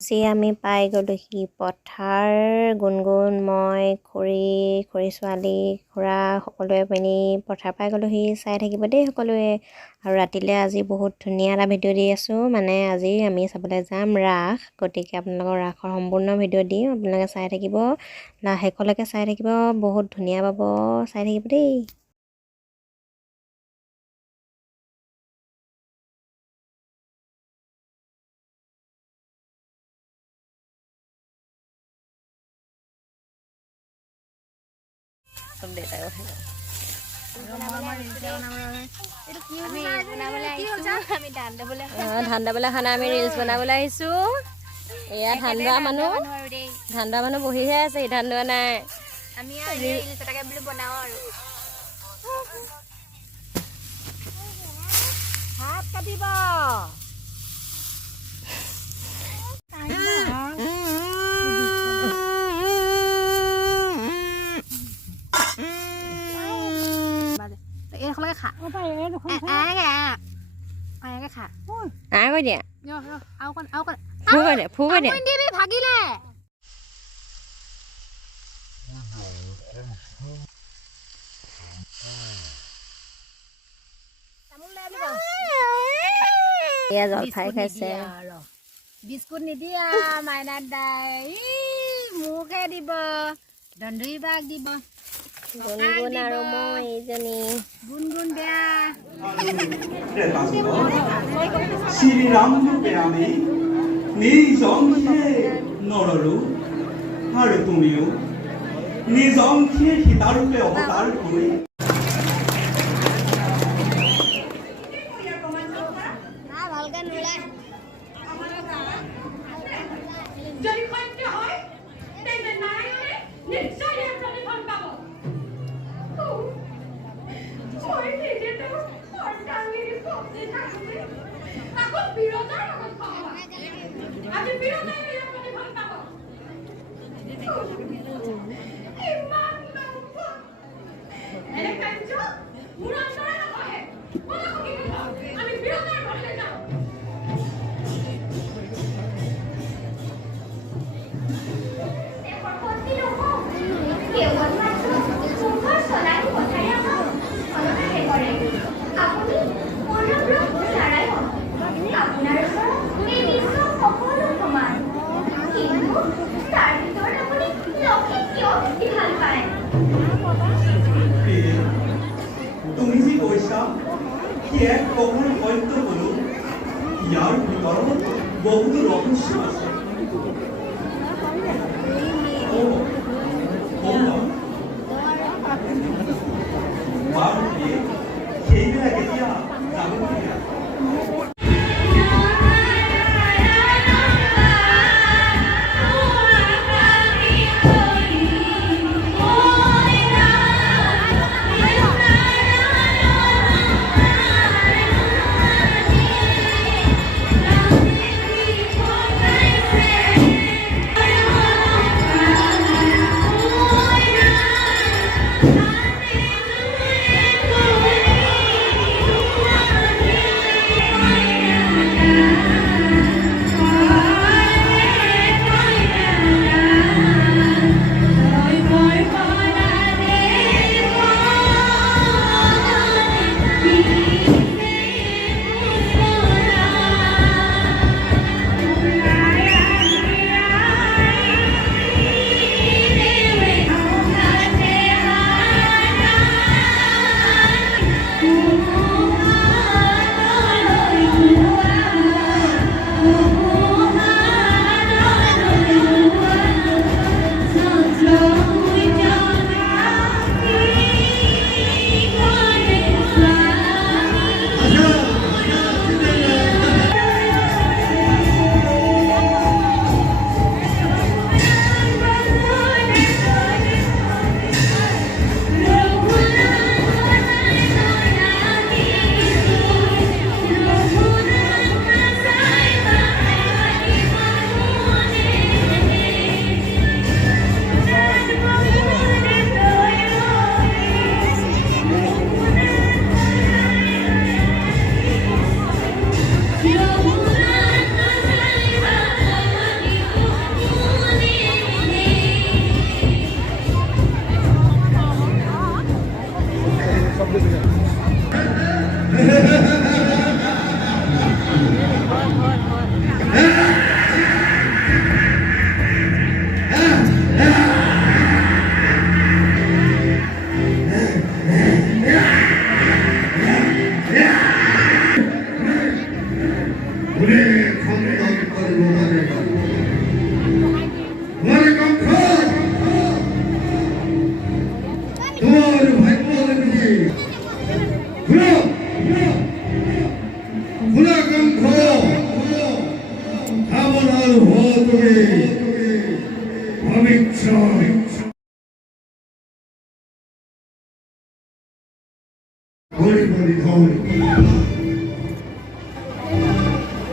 আজি আমি পাই গ'লোহি পথাৰ গুণগুণ মই খুৰী ছোৱালী খুৰা সকলোৱে পিনি পথাৰ পাই গ'লোহি চাই থাকিব দেই সকলোৱে আৰু ৰাতিলৈ আজি বহুত ধুনীয়া এটা ভিডিঅ' দি আছোঁ মানে আজি আমি চাবলৈ যাম ৰাস গতিকে আপোনালোকৰ ৰাসৰ সম্পূৰ্ণ ভিডিঅ' দিম আপোনালোকে চাই থাকিব শেষলৈকে চাই থাকিব বহুত ধুনীয়া পাব চাই থাকিব দেই ধান দাবলৈ খানা আমি ৰিলচ বনাবলৈ আহিছোঁ এয়া ধান দোৱা মানুহ বহিহে আছে ধান দোৱা নাই আমি ৰিলচ এটাকে বুলি বনাওঁ আৰু হাত কাটিব খা দিয়া ফু কৰি দিয়া ভাগিলে জলফাই খাইছে বিস্কুট নিদিয়া মাইনাত দাই মোকহে দিব দন্দুৰি বাগ দিব গুণগুণ আৰু মই এইজনী গুণগুণ বেয়া শ্ৰীৰামৰূপে আমি নিজ অংশে নৰলো আৰু তুমিও নিজ অংশে সীতাৰূপে অৱতাৰ কৰি তুমি যি কৈছা কি এক কখন সত্য হলো ইয়াৰ ভিতৰত বহুতো ৰহস্য আছে সেইবিলাক এতিয়া জানিবলগীয়া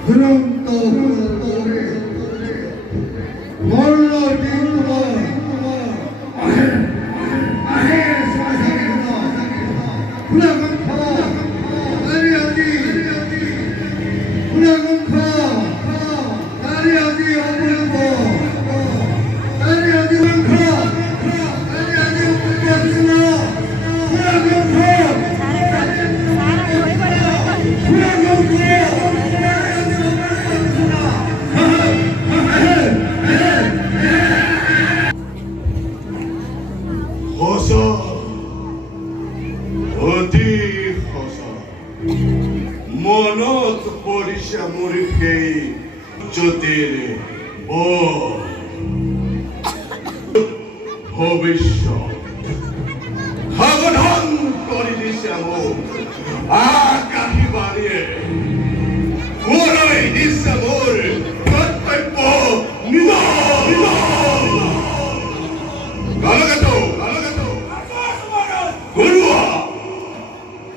그럼 또 몰라 뒤로 아해 사사기다 불안한 파 아리아디 불안한 파 아리아디 어물고 아리아디 원파 아리아디 어물고 불안한 파 허서 어디 허서 모노트 포리샤 모리케이 조티리 뭐 ভবিষ্যৎ সাৱধান কৰি দিছে মোক আকাশী বাণীয়ে সোঁৱৰাই দিছে মোৰ কৰ্তব্য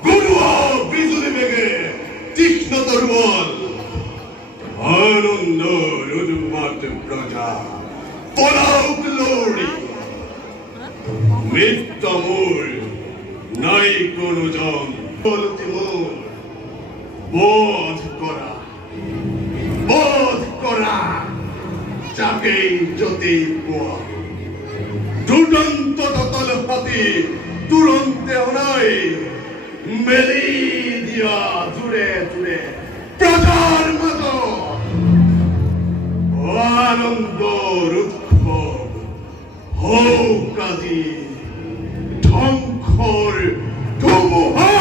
গৰুৱা বিজুলী বেগে তীক্ষ্ণ তৰোৱাল আনন্দ ৰুজুমাত প্ৰজা পলাও গ্লোৰি মৃত্যুমূল নাই কোনো জন বলতিমূল বোধ কৰা যাকেই যদি পোৱা দুৰন্ত দতল হাতি তুৰন্তে অনাই মেলি দিয়া জুড়ে জুড়ে প্ৰজাৰ মতো আনন্দ উৎসৱ হোক আজি ধ্বংসৰ ধুমুহা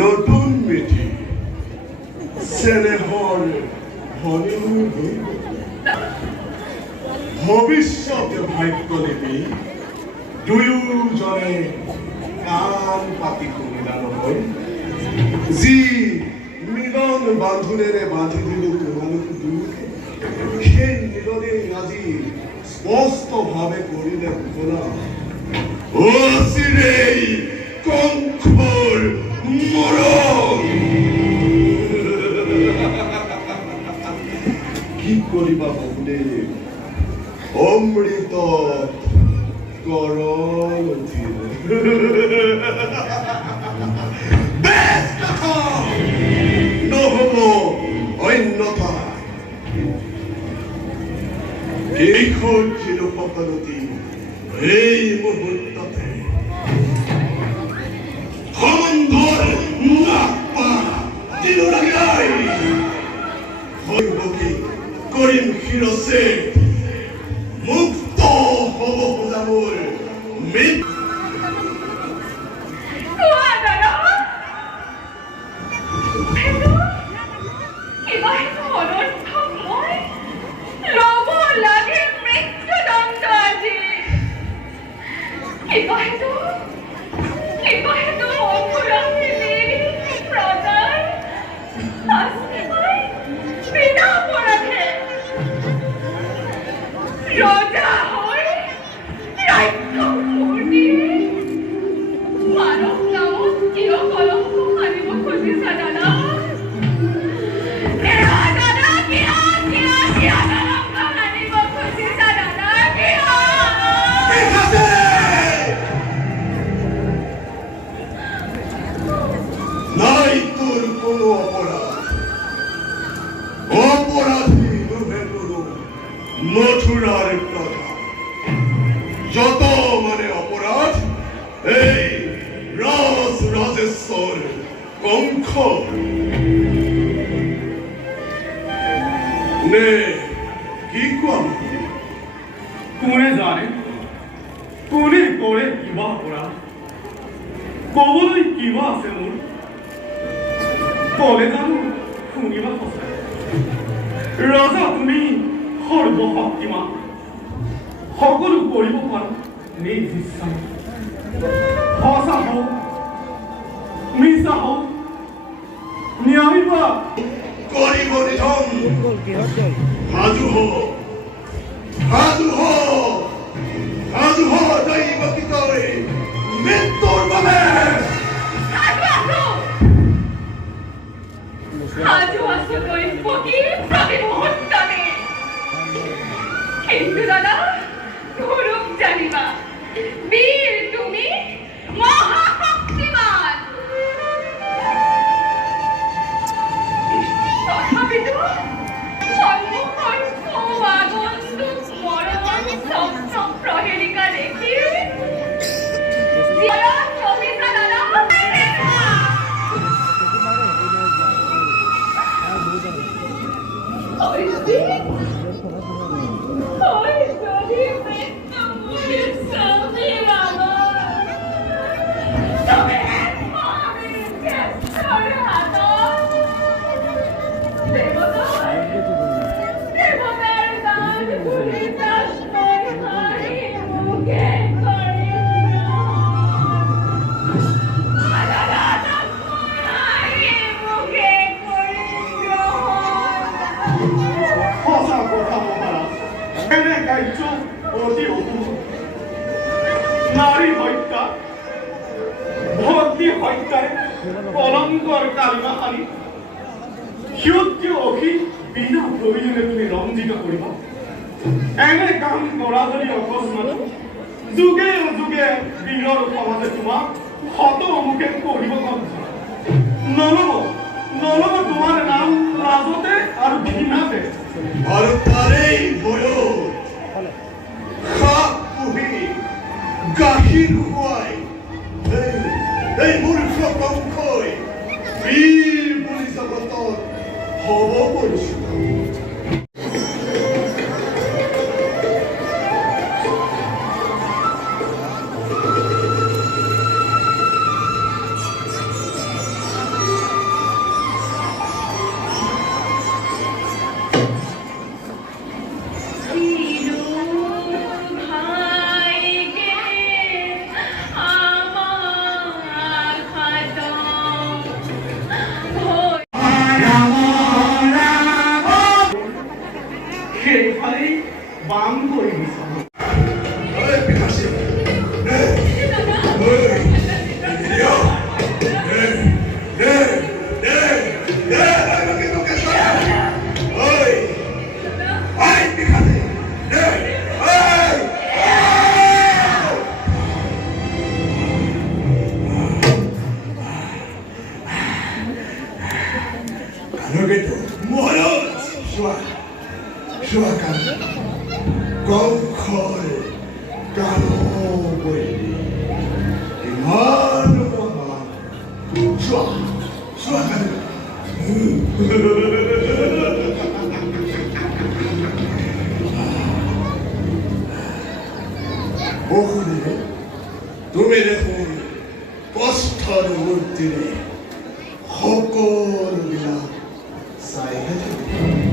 নতুন মিঠি চেনেহৰ হনিমুন ভৱিষ্যত ভাগ্য দেৱী দুয়োজনে কাণ পাতি শুনিলা নহয় যি মিলন বান্ধোনেৰে বান্ধি দিলো তোমালোক দুয়োকে সেই মিলনে আজি স্পষ্টভাৱে কৰিলে ঘোষণা অচিৰেই কংসৰ মৰণ কি কৰিবা বাবুদেৱ অমৃত কৰণ উঠিল নহব অন্যথা এইখন চিৰ সকলোটি এই মুহূৰ্ততে সম্বন্ধৰ নাপা দিলো লাগিলাই হৈব কি কৰিম শিৰছে মুক্ত হ'ব খোজা মোৰ নাই তোৰ কোনো অপৰাধী লোভে কোনো মথুৰাৰ প্ৰজা যত মানে অপৰাধ এই ৰাজেশ্বৰ কংস নে কি কোৱা কোনে জানে কোনে কৰে কিবা অপৰাধ ক'বলৈ কিবা আছে মোৰ ক'লে জানো শুনিবা সঁচাই ৰজা তুমি সৰ্বশক্তিমান সকলো কৰিব পাৰা নিজ ইচ্ছা সঁচা হওক মিছা হওক ন্যায় বা কৰিব নিধন সাজু হ দৈৱকী তই মৃত্যুৰ বাবে আজও আছো তোৰ পতি প্ৰতি মুহূৰ্তনে কিন্তু দাদা ধৰুক জানিবা বীৰ তুমি মহাশক্তিমান তথাপিতো সম্মুখৰ আগন্তুক মৰমৰ স্বপ্ন প্ৰহেলিকা দেখি কবিতা দাদা Hoy sí. Hoy soy mৃত্যু মুখে স্বামী বাবা তবে আমি কেশর হাত দেবতার দান করিতাস মই হারি মুখে করি সঁচা কথা মহাৰাজ এনে কাৰ্য অতি অশুভ নাৰী হত্যা ভক্তি হত্যাৰে কলংকৰ কালিমা সানি ক্ষুদ্ৰ অসি বিনা প্ৰয়োজনে তুমি ৰঞ্জিত কৰিবা এনে কাম কৰা যদি অকস্মাত যুগে যুগে বীৰৰ সমাজে তোমাক শত অমুকে কৰিব নলব তোমাৰ নাম লাজতে আৰু ঘৃণাতে আৰু তাৰেই ভয়ত সাপ পুহি গাখীৰ খুৱাই এই মূৰ্খ কংসই বীৰ বুলি জগতত হ'ব পৰিছিল সেইফালেই বাম কৰি দিছা ঐ বিকাশী ঐ কংসৰ গান বলি ইমান মহান চোৱা কান বহুদিনে তুমি দেখোন কষ্টৰ মূৰ্তিৰে সকলোবিলাক চাইহে থাকিব